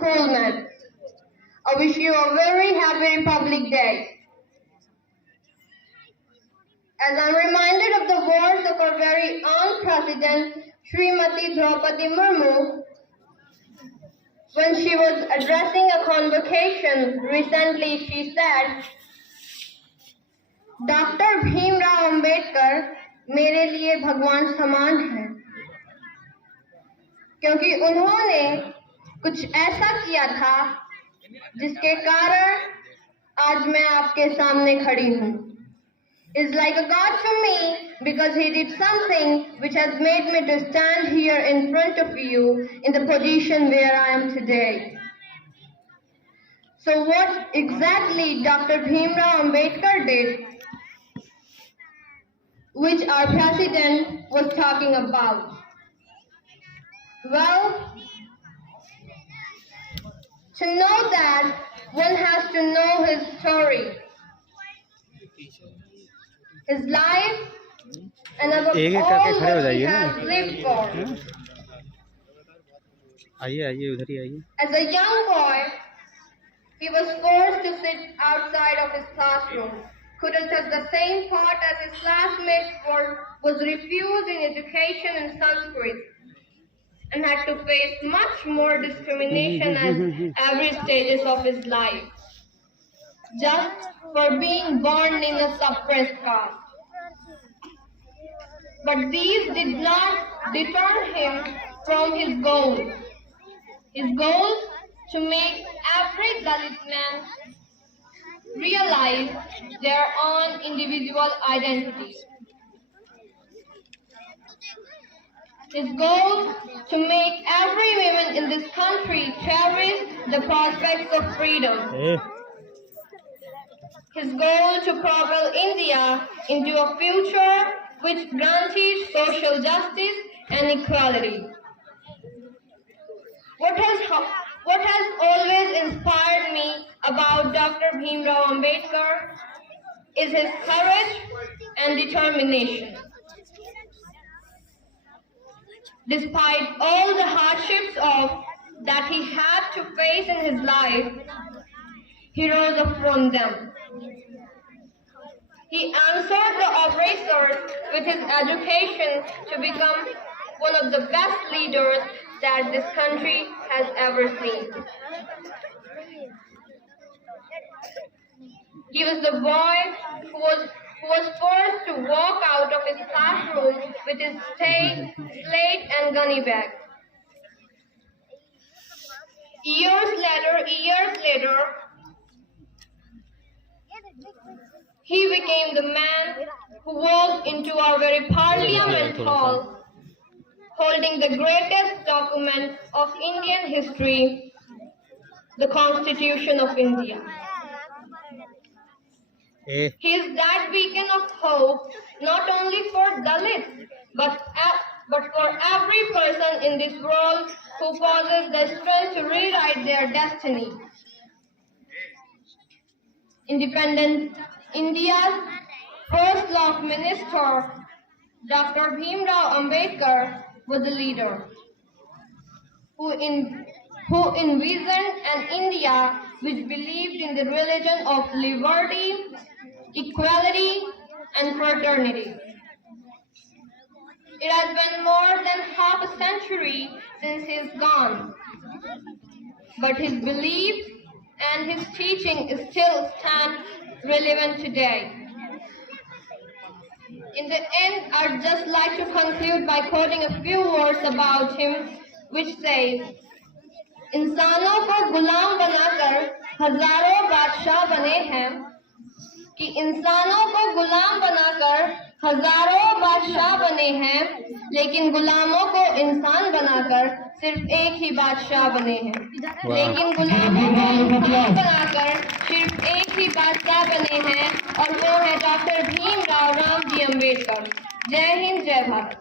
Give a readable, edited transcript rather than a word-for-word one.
Coolman. I wish you a very happy Republic Day. As I'm reminded of the words of our very own President, Srimati Draupadi Murmu, when she was addressing a convocation recently, she said, doctor Bhimrao Ambedkar मेरे लिए भगवान समान हैं, क्योंकि उन्होंने कुछ ऐसा किया था जिसके कारण आज मैं आपके सामने खड़ी हूँ. Is like a God to me because he did something which has made me to stand here in front of you in the position where I am today. So what exactly Dr. Bhimrao Ambedkar did, which our president was talking about? Well, to know that, one has to know his story, his life, and above all what he has lived for. As a young boy, he was forced to sit outside of his classroom, couldn't touch the same pot as his classmates were, was refused in education in Sanskrit, and had to face much more discrimination at every stages of his life, just for being born in a suppressed caste. But these did not deter him from his goals. His goals to make every Dalit man realize their own individual identity. His goal to make every woman in this country cherish the prospects of freedom. His goal to propel India into a future which granted social justice and equality. What has always inspired me about Dr. Bhimrao Ambedkar is his courage and determination. Despite all the hardships that he had to face in his life, he rose up from them. He answered the oppressors with his education to become one of the best leaders that this country has ever seen. He was the boy who was forced to walk out of his classroom with his slate and gunny bag. Years later, he became the man who walked into our very parliament hall, holding the greatest document of Indian history, the Constitution of India. He is that beacon of hope, not only for Dalits, but for every person in this world who possesses the strength to rewrite their destiny. Independent India's first law minister, Dr. Bhimrao Ambedkar, was a leader who envisioned an India which believed in the religion of liberty, equality, and fraternity. It has been more than half a century since he is gone, but his beliefs and his teaching still stand relevant today. In the end, I'd just like to conclude by quoting a few words about him, which says, इंसानों को गुलाम बनाकर हजारों बादशाह बने हैं, कि इंसानों को गुलाम बनाकर हजारों बादशाह बने हैं, लेकिन गुलामों को इंसान बनाकर सिर्फ एक ही बादशाह बने हैं. लेकिन गुलामों को इंसान बनाकर सिर्फ एक ही बादशाह बने हैं, और वो है डॉक्टर भीमराव रामजी अम्बेडकर. जय हिंद, जय भारत.